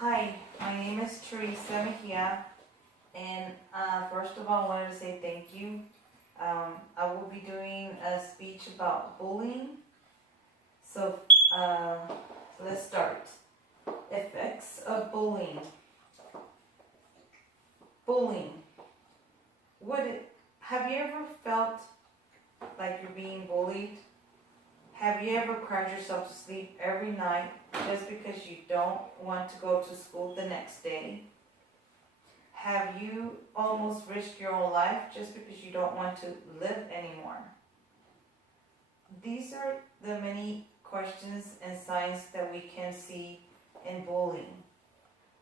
Hi, my name is Teresa Mejia, and first of all, I wanted to say thank you. I will be doing a speech about bullying. So, uh, let's start. Effects of bullying. Bullying. Have you ever felt like you're being bullied? Have you ever cried yourself to sleep every night just because you don't want to go to school the next day? Have you almost risked your own life just because you don't want to live anymore? These are the many questions and signs that we can see in bullying.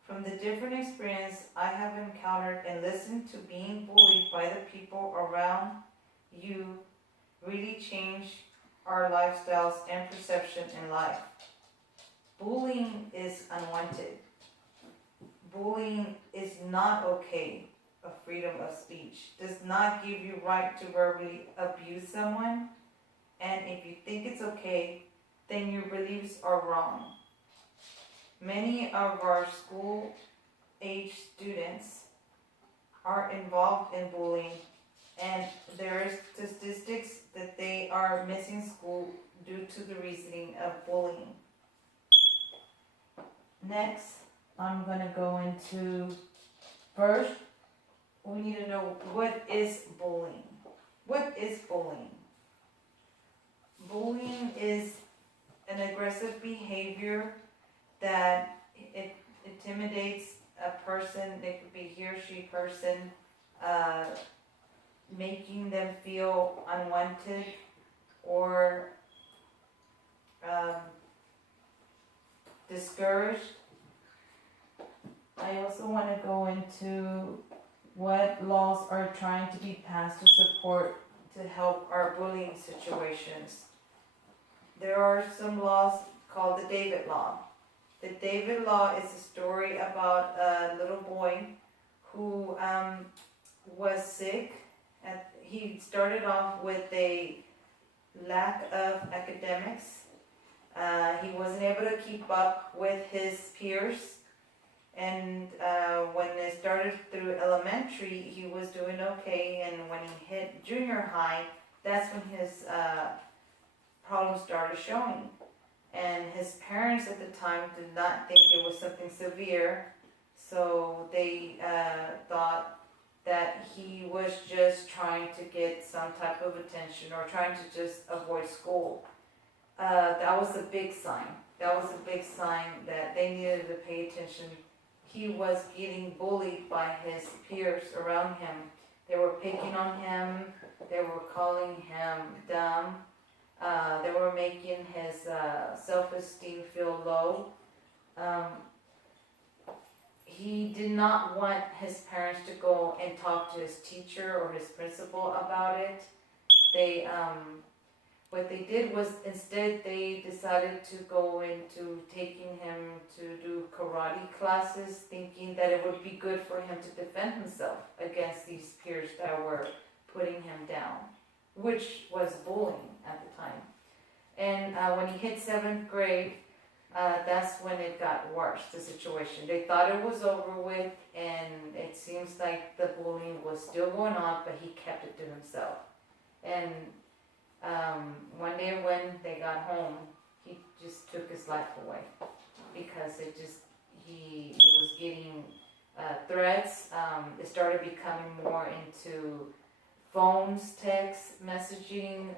From the different experience I have encountered and listened to, being bullied by the people around you really change our lifestyles and perception in life. Bullying is unwanted. Bullying is not okay. A freedom of speech does not give you right to verbally abuse someone, and if you think it's okay, then your beliefs are wrong. Many of our school age students are involved in bullying, and there are statistics that they are missing school due to the reasoning of bullying. Next, I'm going to go into, first, we need to know, what is bullying? What is bullying? Bullying is an aggressive behavior that it intimidates a person. It could be he or she person, making them feel unwanted or discouraged. I also want to go into what laws are trying to be passed to support, to help our bullying situations. There are some laws called the David Law. The David Law is a story about a little boy who was sick. He started off with a lack of academics. He wasn't able to keep up with his peers. And when it started through elementary, he was doing okay. And when he hit junior high, that's when his problems started showing. And his parents at the time did not think it was something severe, so they thought that he was just trying to get some type of attention or trying to just avoid school. That was a big sign. That was a big sign that they needed to pay attention. He was getting bullied by his peers around him. They were picking on him. They were calling him dumb. They were making his self-esteem feel low. He did not want his parents to go and talk to his teacher or his principal about it. What they did was, instead they decided to go into taking him to do karate classes, thinking that it would be good for him to defend himself against these peers that were putting him down, which was bullying at the time. And when he hit 7th grade, that's when it got worse, the situation. They thought it was over with, and it seems like the bullying was still going on, but he kept it to himself. And one day when they got home, he just took his life away because he was getting threats. It started becoming more into phones, text messaging.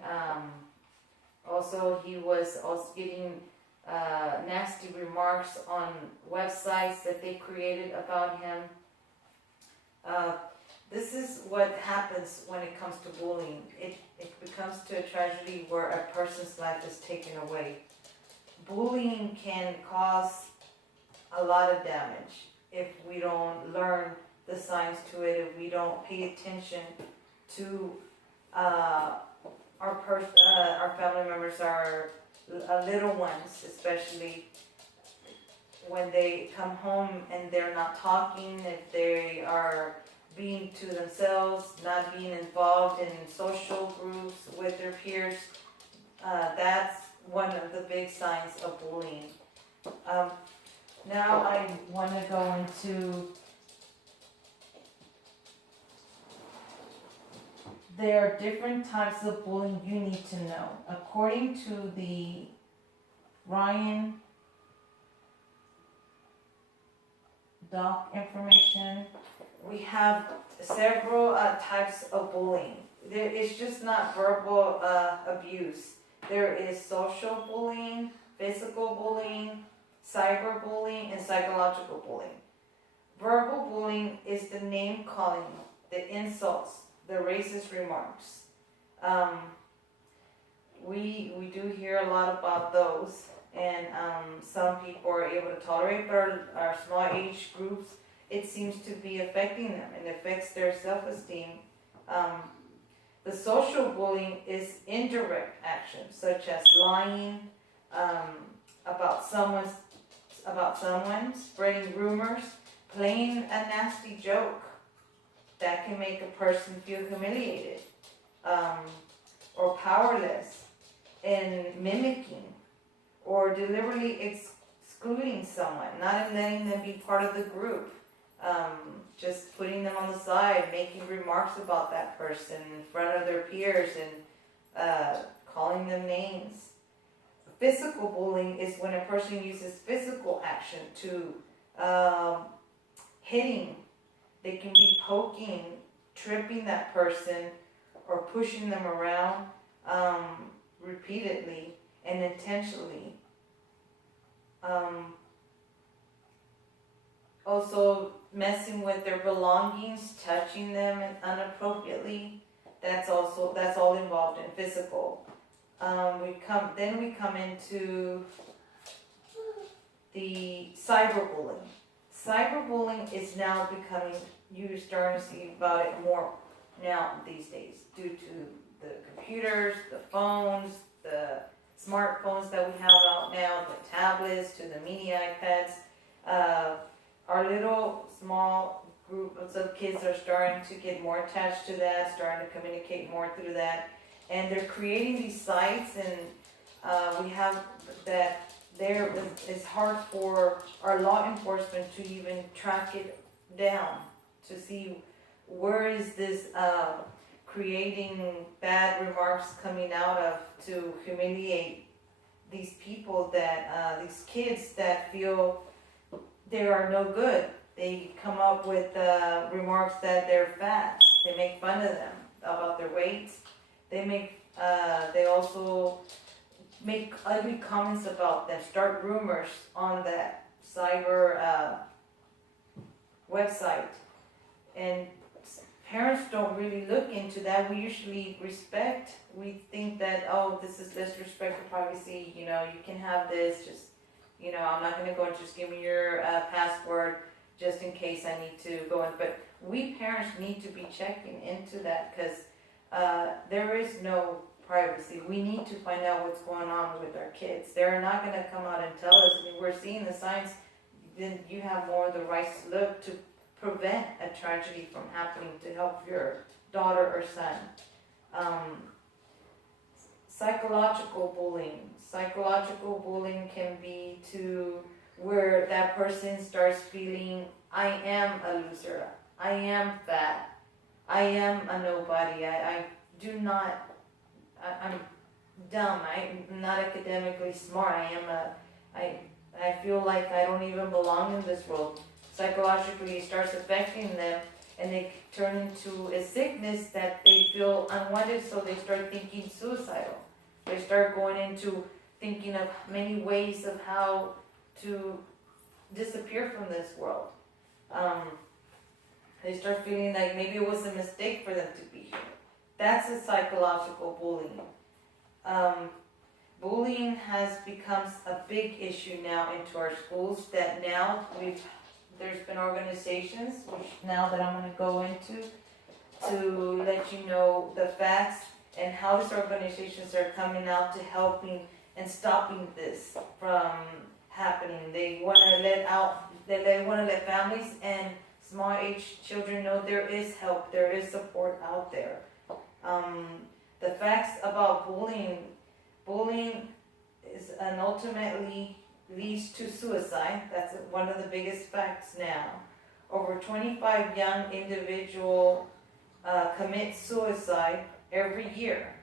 Also, he was also getting nasty remarks on websites that they created about him. This is what happens when it comes to bullying. It becomes to a tragedy where a person's life is taken away. Bullying can cause a lot of damage if we don't learn the signs to it, if we don't pay attention to our family members, our little ones, especially when they come home and they're not talking, if they are being to themselves, not being involved in social groups with their peers. That's one of the big signs of bullying. Now I want to go into, there are different types of bullying you need to know. According to the Ryan doc information, we have several types of bullying. It's just not verbal abuse. There is social bullying, physical bullying, cyberbullying, and psychological bullying. Verbal bullying is the name calling, the insults, the racist remarks. We do hear a lot about those, and some people are able to tolerate, but our small age groups, it seems to be affecting them and affects their self-esteem. The social bullying is indirect actions, such as lying about someone, spreading rumors, playing a nasty joke that can make a person feel humiliated or powerless, and mimicking or deliberately excluding someone, not letting them be part of the group, just putting them on the side, making remarks about that person in front of their peers, and calling them names. Physical bullying is when a person uses physical action to hitting. They can be poking, tripping that person, or pushing them around repeatedly and intentionally. Also messing with their belongings, touching them inappropriately. That's all involved in physical. We come into the cyberbullying. Cyberbullying is now becoming, you're starting to see about it more now these days due to the computers, the phones, the smartphones that we have out now, the tablets, to the mini iPads. Our little small groups of kids are starting to get more attached to that, starting to communicate more through that. And they're creating these sites, and we have that there. It's hard for our law enforcement to even track it down to see where is this creating bad remarks coming out of to humiliate these people, that these kids that feel they are no good. They come up with remarks that they're fat. They make fun of them about their weight. They also make ugly comments about them, start rumors on that cyber website. And parents don't really look into that. We usually respect. We think that, oh, this is, let's respect the privacy. You can have this. Just, I'm not going to go and just give me your password just in case I need to go in. But we parents need to be checking into that, because there is no privacy. We need to find out what's going on with our kids. They're not going to come out and tell us. I mean, we're seeing the signs. Then you have more of the rights to look to prevent a tragedy from happening, to help your daughter or son. Psychological bullying. Psychological bullying can be to where that person starts feeling, I am a loser, I am fat, I am a nobody, I'm dumb, I'm not academically smart, I feel like I don't even belong in this world. Psychologically, it starts affecting them, and they turn into a sickness that they feel unwanted, so they start thinking suicidal. They start going into thinking of many ways of how to disappear from this world. They start feeling like maybe it was a mistake for them to be here. That's a psychological bullying. Bullying has become a big issue now into our schools, that now there's been organizations, which now that I'm going to go into, to let you know the facts and how these organizations are coming out to helping and stopping this from happening. They want to let families and small age children know there is help, there is support out there. The facts about bullying is an ultimately leads to suicide. That's one of the biggest facts now. Over 25 young individuals commit suicide every year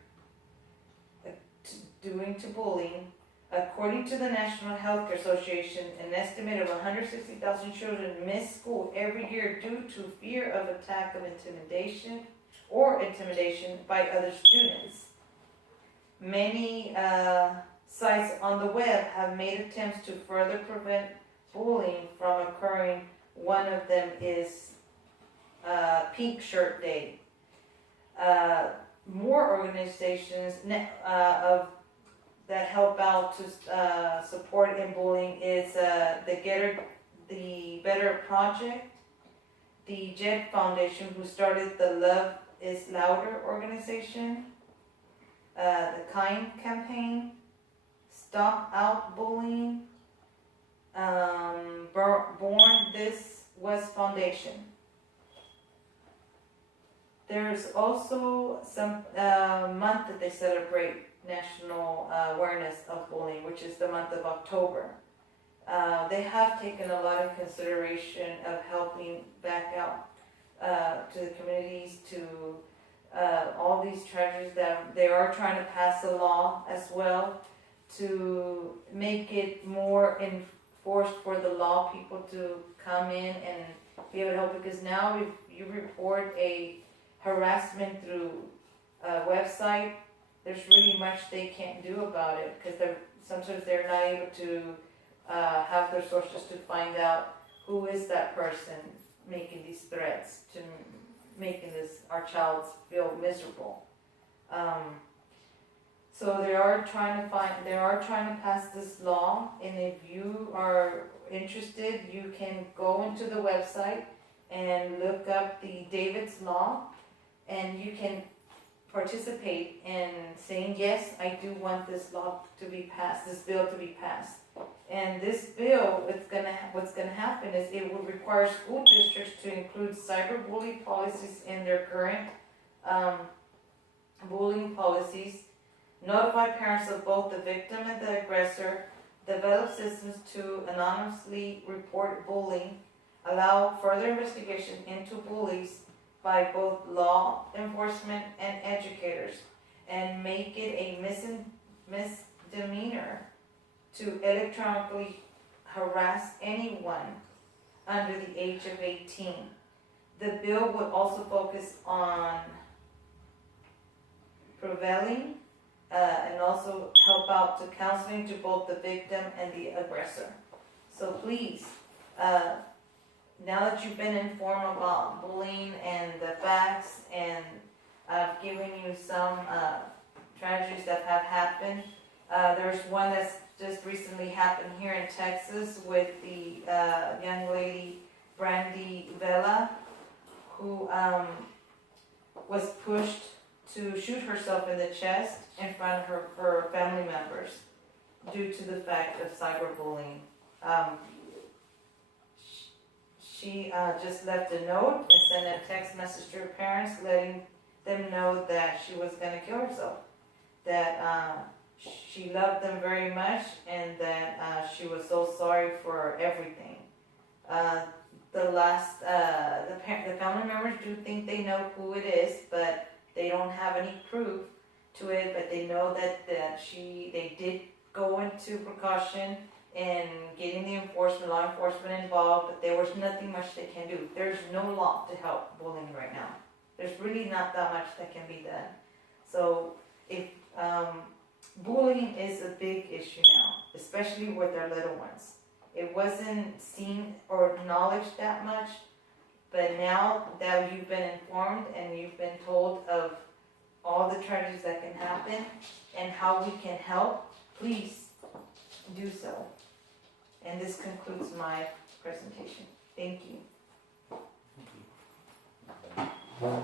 due to bullying. According to the National Healthcare Association, an estimate of 160,000 children miss school every year due to fear of attack of intimidation by other students. Many sites on the web have made attempts to further prevent bullying from occurring. One of them is Pink Shirt Day. More organizations that help out to support in bullying is the Better Project, the JED Foundation, who started the Love is Louder organization, the Kind campaign, Stop Out Bullying, Born This Was Foundation. There's also some month that they celebrate National Awareness of Bullying, which is the month of October. They have taken a lot of consideration of helping back out to the communities, to all these tragedies that they are trying to pass a law as well to make it more enforced for the law people to come in and be able to help, because now if you report a harassment through a website, there's really much they can't do about it, because sometimes they're not able to have their sources to find out who is that person making these threats to making our child feel miserable. So they are trying to pass this law, and if you are interested, you can go into the website and look up the David's Law, and you can participate in saying, yes, I do want this law to be passed, this bill to be passed. And this bill, what's gonna happen is it will require school districts to include cyberbullying policies in their current bullying policies, notify parents of both the victim and the aggressor, develop systems to anonymously report bullying, allow further investigation into bullies by both law enforcement and educators, and make it a misdemeanor to electronically harass anyone under the age of 18. The bill would also focus on prevailing and also help out to counseling to both the victim and the aggressor. So please, now that you've been informed about bullying and the facts, and I've given you some tragedies that have happened, there's one that's just recently happened here in Texas with the young lady Brandy Vela, who was pushed to shoot herself in the chest in front of her family members due to the fact of cyberbullying. She just left a note and sent a text message to her parents letting them know that she was going to kill herself, that she loved them very much, and that she was so sorry for everything. The family members do think they know who it is, but they don't have any proof to it, but they know that they did go into precaution in getting the law enforcement involved, but there was nothing much they can do. There's no law to help bullying right now. There's really not that much that can be done. So if bullying is a big issue now, especially with our little ones. It wasn't seen or acknowledged that much, but now that you've been informed and you've been told of all the tragedies that can happen and how we can help, please do so. And this concludes my presentation. Thank you.